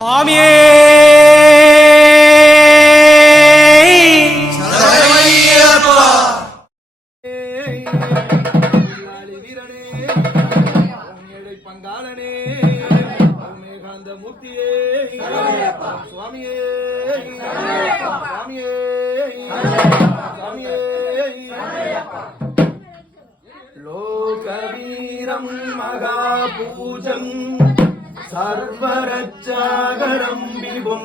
சுவாமியே! பங்காளனே மேகாந்த மூர்த்தியே சுவாமியே சுவாமியே சுவாமியே. லோகவீரம் மகா பூஜம் സർവരക്ഷാകടംബിവും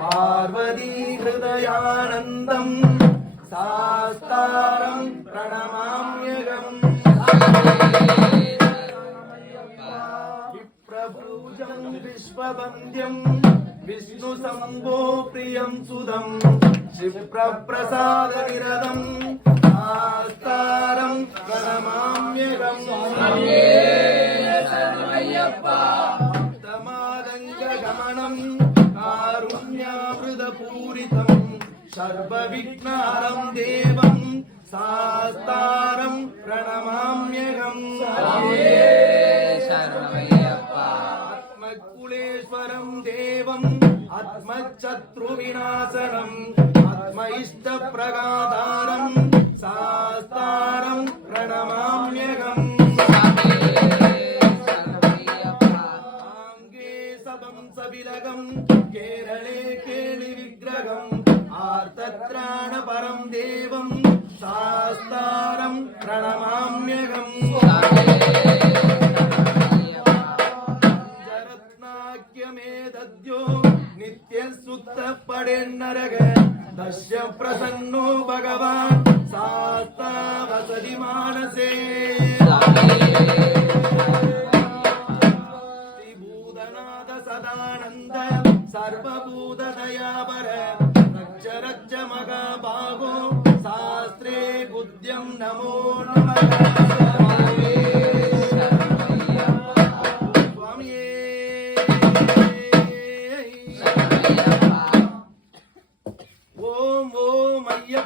പാർവതി ഹൃദയാനന്ദം സാസ്താരം പ്രണമാമ്യകം വിപ്രഭൂജം വിശ്വവന്ദ്യം വിഷ്ണു സംഭോ പ്രിയം സുതം ക്ഷിപ്രപ്രസാദ വിരതം ആസ്താരം പ്രണമാമ്യകം सर्वविज्ञानं देवं सास्तारं प्रणमाम्यहम् आत्मकुलेश्वरं देवम् आत्मशत्रुविनाशनम् आत्म इष्टप्रगातारं सास्तारं प्रणमाम्यहम्। सद्यो नित्यं सुप्त पडे नरग दश्य प्रसन्नो भगवान् साता वसति मानसे श्रीभूतनाथ सदानन्द सर्वभूत दयावर रक्ष रक्ष मगा भागो शास्त्रे बुद्ध्यं नमो नमः ஐயா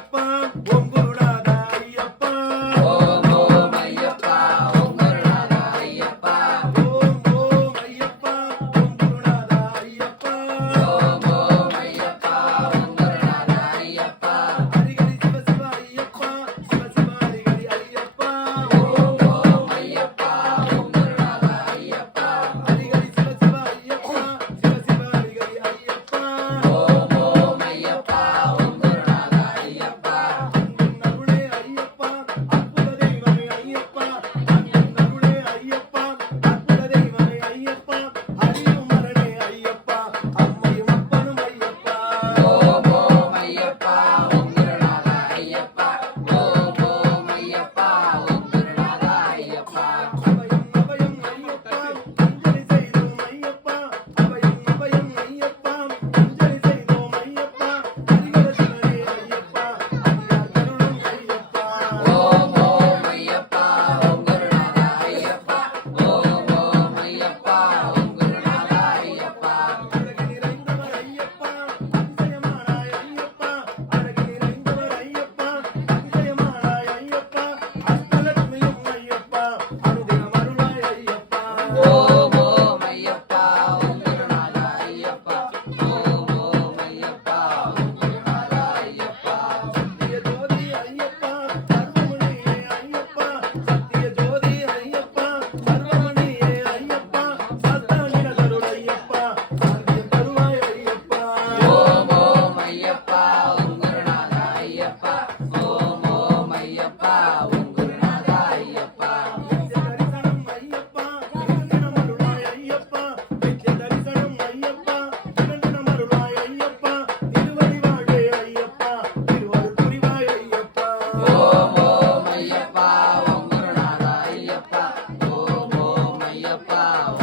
pau.